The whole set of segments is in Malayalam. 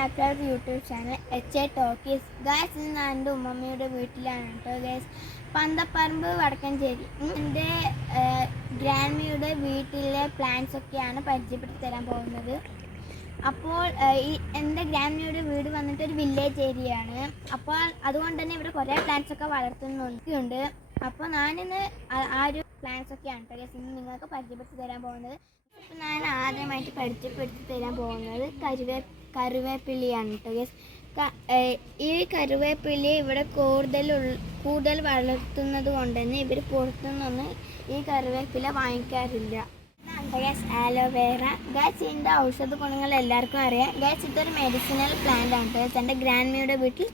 back to our YouTube channel HA Talkies. Guys, ഇന്ന് എൻ്റെ ഉമ്മമ്മയുടെ വീട്ടിലാണ് കേട്ടോ ഗൈസ്. പന്തപ്പറമ്പ് വടക്കഞ്ചേരി. എൻ്റെ ഗ്രാൻഡ്മയുടെ വീട്ടിലെ പ്ലാന്റ്സ് ഒക്കെയാണ് പരിചയപ്പെടുത്തി തരാൻ പോകുന്നത്. അപ്പോൾ എൻ്റെ ഗ്രാൻഡ്മയുടെ വീട് വന്നിട്ട് ഒരു വില്ലേജ് ഏരിയയാണ്. അപ്പോൾ അതുകൊണ്ട് തന്നെ ഇവിടെ കുറേ പ്ലാന്റ്സ് ഒക്കെ വളർത്തുന്നുണ്ട്. അപ്പോൾ ഞാനിന്ന് ആ ഒരു പ്ലാന്റ്സ് ഒക്കെയാണ് കേട്ടോ ഗൈസ് ഇന്ന് നിങ്ങൾക്ക് പരിചയപ്പെടുത്തി തരാൻ പോകുന്നത്. അപ്പോൾ ഞാൻ ആദ്യമായിട്ട് പരിചയപ്പെടുത്തി തരാൻ പോകുന്നത് കറിവേപ്പിലയാണ് കേട്ടോ ഗൈസ്. ഈ കറിവേപ്പില ഇവിടെ കൂടുതൽ വളർത്തുന്നത് കൊണ്ട് തന്നെ ഇവർ പുറത്തുനിന്നൊന്നും ഈ കറിവേപ്പില വാങ്ങിക്കാറില്ല. Guys aloe vera. ഗൈസ് ഇതിൻ്റെ ഔഷധ ഗുണങ്ങൾ എല്ലാവർക്കും അറിയാം. ഗൈസ് ഇതൊരു മെഡിസിനൽ പ്ലാന്റ് ആണ് കേട്ടോ. എൻ്റെ ഗ്രാൻഡ്മയുടെ വീട്ടിൽ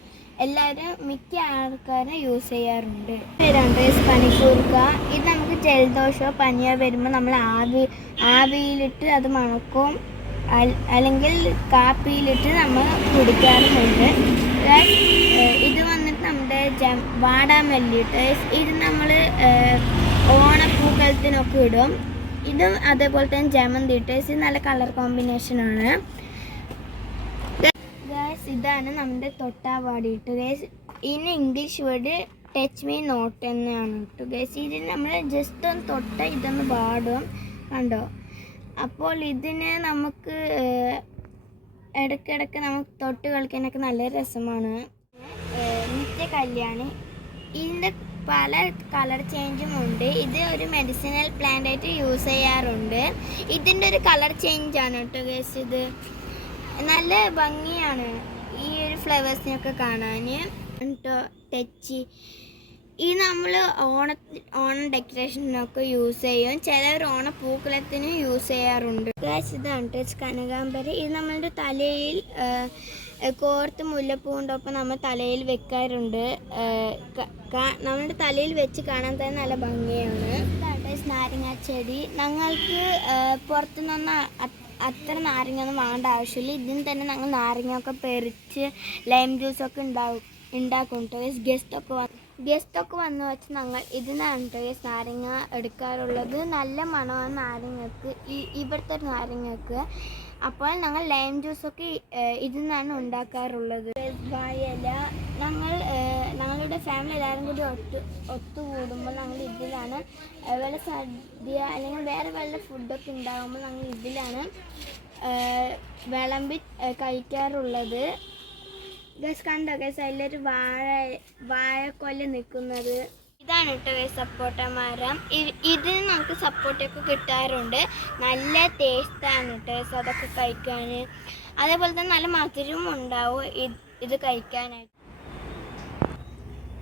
മിക്ക ആൾക്കാരും യൂസ് ചെയ്യാറുണ്ട്. പേരാണ് പനിക്കൂർക്ക. ഇത് നമുക്ക് ജലദോഷമോ പനിയോ വരുമ്പോൾ നമ്മൾ ആവിയിലിട്ട് അത് മണക്കും, അല്ലെങ്കിൽ കാപ്പിയിലിട്ട് നമ്മൾ കുടിക്കാറുമുണ്ട്. ഇത് വന്നിട്ട് നമ്മുടെ വാടാമല്ലിട്ട് ഇത് നമ്മൾ ഓണപ്പൂക്കളത്തിനൊക്കെ ഇടും. ഇതും അതേപോലെ തന്നെ ജമന്തി ഇട്ട് ഇത് നല്ല കളർ കോമ്പിനേഷനാണ്. ഗൈസ് ഇതാണ് നമ്മുടെ തൊട്ടാവാടി ഇട്ട് ഗൈസ്. ഇതിന് English word touch me not എന്നാണ് കേട്ടോ ഗൈസ്. ഇതിന് നമ്മൾ ജസ്റ്റ് ഒന്ന് തൊട്ട ഇതൊന്ന് പാടും കണ്ടോ. അപ്പോൾ ഇതിന് നമുക്ക് ഇടയ്ക്കിടയ്ക്ക് നമുക്ക് തൊട്ട് കളിക്കാനൊക്കെ നല്ല രസമാണ്. നിത്യകല്യാണി. ഇതിൻ്റെ പല കളർ ചേഞ്ചും ഉണ്ട്. ഇത് ഒരു മെഡിസിനൽ പ്ലാന്റ് ആയിട്ട് യൂസ് ചെയ്യാറുണ്ട്. ഇതിൻ്റെ ഒരു കളർ ചേഞ്ചാണ് കേട്ടോ ഗൈസ്. ഇത് നല്ല ഭംഗിയാണ് ഈ ഒരു ഫ്ലവേഴ്സിനൊക്കെ കാണാൻ കേട്ടോ. ടച്ച് ഈ നമ്മൾ ഓണം ഡെക്കറേഷനൊക്കെ യൂസ് ചെയ്യും. ചിലർ ഓണപ്പൂക്കളത്തിന് യൂസ് ചെയ്യാറുണ്ട്. ഇതാണ് ടച്ച് കനകാംബരി. ഇത് നമ്മളുടെ തലയിൽ കോർത്ത് മുല്ലപ്പൂവിൻ്റെയൊപ്പം നമ്മൾ തലയിൽ വെക്കാറുണ്ട്. നമ്മുടെ തലയിൽ വെച്ച് കാണാൻ തന്നെ നല്ല ഭംഗിയാണ്. ഇതാണ് നാരങ്ങ ചെടി. ഞങ്ങൾക്ക് പുറത്തുനിന്ന് അത്ര നാരങ്ങയൊന്നും വാങ്ങേണ്ട ആവശ്യമില്ല. ഇതിന് തന്നെ ഞങ്ങൾ നാരങ്ങയൊക്കെ പെറിച്ച് ലൈം ജ്യൂസൊക്കെ ഉണ്ടാക്കും കേട്ടോ. ഗസ്റ്റൊക്കെ വന്ന് വെച്ച് ഞങ്ങൾ ഇതിനാണ് കേട്ടോ നാരങ്ങ എടുക്കാറുള്ളത്. നല്ല മണമാണ് നാരങ്ങക്ക്, ഇവിടുത്തെ ഒരു നാരങ്ങക്ക്. അപ്പോൾ ഞങ്ങൾ ലൈം ജ്യൂസൊക്കെ ഇതിൽ നിന്നാണ് ഉണ്ടാക്കാറുള്ളത്. വാഴയില. ഞങ്ങളുടെ ഫാമിലി എല്ലാവരും കൂടി ഒത്തുകൂടുമ്പോൾ ഞങ്ങൾ ഇതിലാണ് വല്ല സദ്യ അല്ലെങ്കിൽ വേറെ വല്ല ഫുഡൊക്കെ ഉണ്ടാകുമ്പോൾ ഞങ്ങൾ ഇതിലാണ് വിളമ്പി കഴിക്കാറുള്ളത്. ഗൈസ് കണ്ടോ ഗൈസ് അതിലൊരു വാഴക്കൊല നിൽക്കുന്നത്. ഇതാണ് കേട്ടോ ഗൈസ് സപ്പോട്ട മരം. ഇതിന് നമുക്ക് സപ്പോർട്ടൊക്കെ കിട്ടാറുണ്ട്. നല്ല ടേസ്റ്റാണ് കേട്ടോ അതൊക്കെ കഴിക്കാൻ. അതേപോലെ തന്നെ നല്ല മധുരവും ഉണ്ടാവും ഇത് കഴിക്കാനായിട്ട്.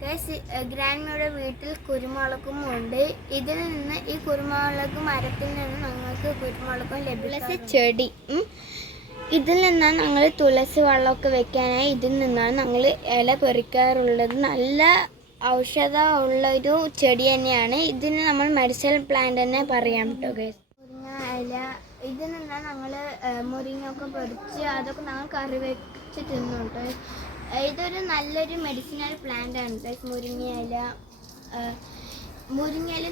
ഗൈസ് ഗ്രാൻഡ്മയുടെ വീട്ടിൽ കുരുമുളകും ഉണ്ട്. ഇതിൽ നിന്ന് ഈ കുരുമുളക് മരത്തിൽ നിന്ന് ഞങ്ങൾക്ക് കുരുമുളകും ലഭിക്കുന്ന ചെടി. ഇതിൽ നിന്നാണ് ഞങ്ങൾ തുളസി വെള്ളമൊക്കെ വെക്കാനായി ഇതിൽ നിന്നാണ് ഞങ്ങൾ ഇല പറിക്കാറുള്ളത്. നല്ല ഔഷധമുള്ളൊരു ചെടി തന്നെയാണ്. ഇതിന് നമ്മൾ മെഡിസിനൽ പ്ലാന്റ് തന്നെ പറയാം കേട്ടോ ഗൈസ്. മുരിങ്ങ ഇല. ഇതിൽ നിന്നാണ് ഞങ്ങൾ മുരിങ്ങയൊക്കെ പറിച്ച് അതൊക്കെ ഞങ്ങൾ കറി വെച്ച് തിന്നു കേട്ടോ. ഇതൊരു നല്ലൊരു മെഡിസിനൽ പ്ലാന്റ് ആണ് ഗൈസ്. മുരിങ്ങയില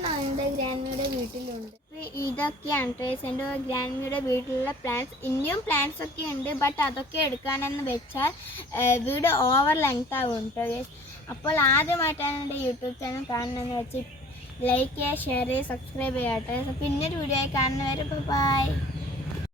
ഞങ്ങളുടെ ഗ്രാൻഡ്മയുടെ വീട്ടിലുണ്ട്. ഇതൊക്കെയാണ് ഗൈസ് എൻ്റെ ഗ്രാൻഡ്മയുടെ വീട്ടിലുള്ള പ്ലാന്റ്സ്. ഇനിയും പ്ലാന്റ്സ് ഒക്കെ ഉണ്ട്, ബട്ട് അതൊക്കെ എടുക്കാനെന്ന് വെച്ചാൽ വീട് ഓവർ ലെങ്ത് ആകും കേട്ടോ ഗൈസ്. അപ്പോൾ ആദ്യമായിട്ടാണ് എൻ്റെ യൂട്യൂബ് ചാനൽ കാണുന്നതെന്ന് വെച്ച് ലൈക്ക് ചെയ്യുക, ഷെയർ ചെയ്യുക, സബ്സ്ക്രൈബ് ചെയ്യാട്ടെ. അപ്പോൾ പിന്നൊരു വീഡിയോ ആയി കാണുന്നവരെ ബൈ.